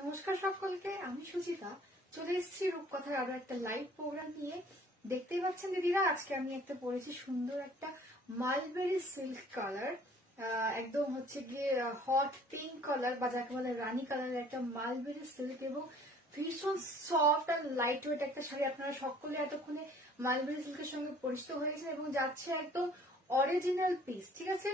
নমস্কার সকলকে, আমি সুচিতা চলে এসেছি রূপকথার আরো একটা লাইভ প্রোগ্রাম নিয়ে। দেখতেই পাচ্ছেন দিদিরা, আজকে আমি একটা পরেছি সুন্দর একটা মালবেরি সিল্ক কালার, একদম হচ্ছে গিয়ে হট পিঙ্ক কালার বা যাকে বলে রানী কালারের একটা মালবেরি সিল্ক এবং ভীষণ সফট আর লাইট ওয়েট একটা শাড়ি। আপনারা সকলে এতক্ষণে মালবেরি সিল্কের সঙ্গে পরিচিত হয়েছেন এবং যাচ্ছে একদম অরিজিনাল পিস, ঠিক আছে।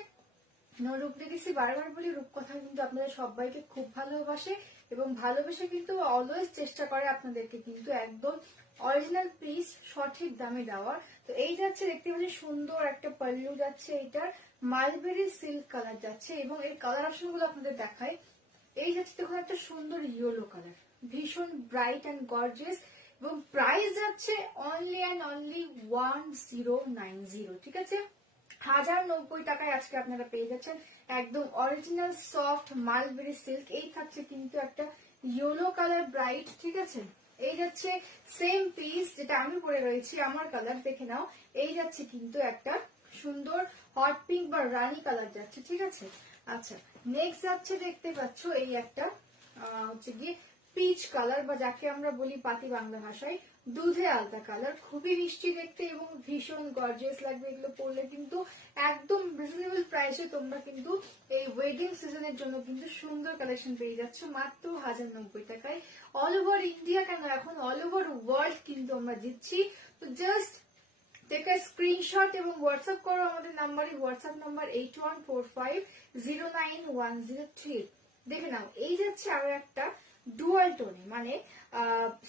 রূপদিদিসি বারবার বলি, রূপকথা কিন্তু আপনাদের সবাইকে খুব ভালোবাসে এবং ভালোবেসে কিন্তু অলওয়েজ চেষ্টা করে আপনাদেরকে কিন্তু একদম অরিজিনাল পিস সঠিক দামে দেওয়ার। তো এই যাচ্ছে, দেখতে পাচ্ছি সুন্দর একটা পাল্লু যাচ্ছে, এইটার মালবেরি সিল্ক কালার যাচ্ছে এবং এই কালার অপশন গুলো আপনাদের দেখায়। এই যাচ্ছে দেখুন একটা সুন্দর ইয়েলো কালার, ভীষণ ব্রাইট অ্যান্ড গর্জিয়াস এবং প্রাইস যাচ্ছে অনলি অ্যান্ড অনলি 1090, ঠিক আছে। 1090 টাকায় আজকে আপনারা পেয়ে যাচ্ছেন একদম অরিজিনাল সফট মালবেরি সিল্ক। এই থাকছে কিন্তু একটা ইয়েলো কালার ব্রাইট, ঠিক আছে। এই যাচ্ছে সেম পিস যেটা আমি পরে রয়েছি, আমার কালার দেখে নাও। এই যাচ্ছে কিন্তু একটা সুন্দর হট পিঙ্ক বা রানী কালার যাচ্ছে, ঠিক আছে। আচ্ছা, নেক্সট যাচ্ছে, দেখতে পাচ্ছ এই একটা হচ্ছে গিয়ে পিচ কালার বা যাকে আমরা বলি পাতি বাংলা ভাষায় দুধে আলতা কালার। খুবই মিষ্টি দেখতে এবং ভীষণ গর্জিয়াস লাগবে এগুলো পরলে। কিন্তু একদম রিজনেবল প্রাইসে তোমরা কিন্তু এই ওয়েডিং সিজনের জন্য কিন্তু সুন্দর কালেকশন পেয়ে যাচ্ছ মাত্র 1090 টাকায়। অল ওভার ইন্ডিয়া কেন, এখন অল ওভার ওয়ার্ল্ড কিন্তু আমরা দিচ্ছি। তো জাস্ট টেক আ স্ক্রিনশট এবং হোয়াটসঅ্যাপ করো আমাদের নাম্বারে, হোয়াটসঅ্যাপ নাম্বার 8145099103। দেখে নাও, এই যাচ্ছে আরো একটা ডুয়াল টোনে, মানে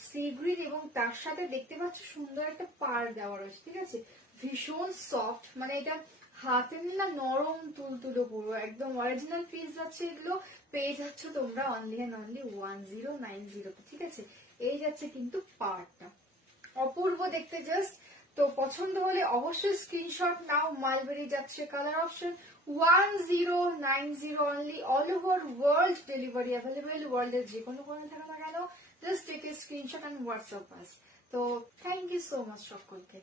সি গ্রিন এবং তার সাথে দেখতে পাচ্ছ সুন্দর একটা পার দেওয়া রয়েছে, ঠিক আছে। ভীষণ সফট, মানে এটা হাতে নিলে নরম তুলতুলো পুরো একদম অরিজিনাল পিস যাচ্ছে। এগুলো পেয়ে যাচ্ছ তোমরা অনলি অ্যান্ড অনলি 1090, ঠিক আছে। এই যাচ্ছে কিন্তু পারটা অপূর্ব দেখতে জাস্ট। তো পছন্দ হলে অবশ্যই স্ক্রিনশট নাও। মালবেরি যাচ্ছে colour option 1090 only, all over world delivery available. ওয়ার্ল্ডের যে কোনো কোণে থাকা না কেন, just take a screenshot and WhatsApp us. তো থ্যাংক ইউ সো মাচ সকলকে।